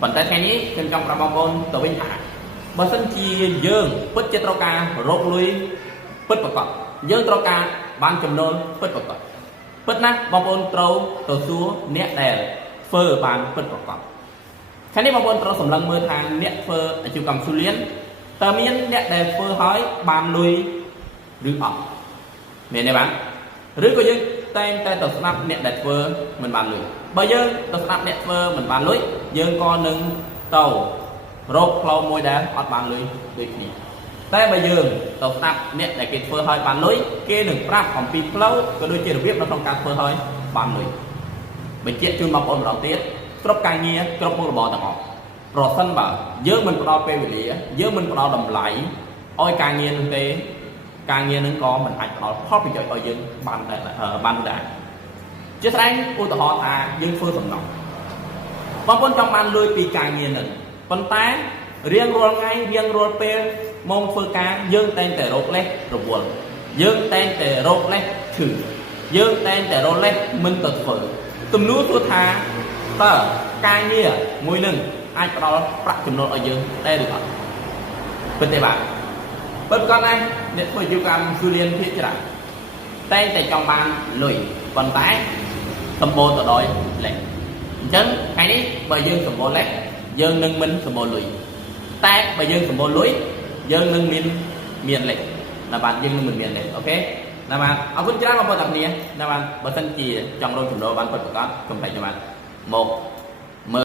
ប៉ុន្តែថ្ងៃនេះខ្ញុំចង់ប្រាប់បងប្អូនទៅវិញថាបើសិនជាយើងពិតជាត្រូវការរកលុយពិតប្រាកដយើងត្រូវការបានចំណូលពិតប្រាកដពិតណាស់បងប្អូនត្រូវទៅសួរអ្នកដែលធ្វើបានពិតប្រាកដថ្ងៃនេះបងប្អូនត្រូវសម្លឹងមើលថាអ្នកធ្វើអាជីវកម្មស៊ូលៀនតើមានអ្នកដែលធ្វើហើយបានលុយឬអត់មានទេបាទឬក៏យើងតែងតែទៅស្ដាប់អ្នកដែលធ្វើមិនបានលុយបើយើងទៅស្ដាប់អ្នកធ្វើមិនបានលុយយើងក៏នឹងទៅរកផ្លូវមួយដែលអត់បានលុយដូចគ្នាតែបើយើងទៅស្ដាប់អ្នកដែលគេធ្វើឲ្យបានលុយគេនឹងប្រាប់អំពីផ្លូវក៏ដូចជារបៀបនៅក្នុងការធ្វើឲ្យបានលុយបញ្ជាក់ជូនបងប្អូនម្ដងទៀតគ្រប់ការងារគ្រប់មុខរបរទាំងអស់ប្រសិនបើយើងមិនផ្ដល់ពេលវេលាយើងមិនផ្ដល់តម្លៃឲ្យការងារនោះទេការងារនឹងក៏មិនអាចផ្ដល់ផលប្រយោជន៍ឲ្យយើងបានដែរជាស្ដែងឧទាហរណ៍ថាយើងធ្វើសំណង់បងប្អូនចង់បានលុយពីការងារនឹងប៉ុន្តែរៀងរាល់ថ្ងៃរៀងរាល់ពេលមកធ្វើការយើងតែងតែរកលេសរវល់យើងតែងតែរកលេសឈឺយើងតែងតែរកលេសមិនទៅធ្វើទំនួលទោះថាតើការងារមួយនឹងអាចផ្ដល់ប្រាក់ចំណូលឲ្យយើងដែរឬអត់ពិតទេបាទពិតគាត់ណាអ្នកធ្វើអាជីវកម្មស៊ូលៀនភាគច្រើនតែងតែចង់បានលុយប៉ុន្តែសម្បូរទៅដោយលេសអញ្ចឹងថ្ងៃនេះបើយើងសម្បូរលេសយើងនឹងមិនសម្បូរលុយតែបើយើងសម្បូរលុយយើងនឹងមានលេសណាបាទយើងនឹងមិនមានលេសអូខេណាបាទអរគុណច្រើនបងប្អូនទាំងគ្នាណាបាទបើសិនជាចង់រកចំណូលបានពិតប្រាកដកុំភ្លេចណាបាទមក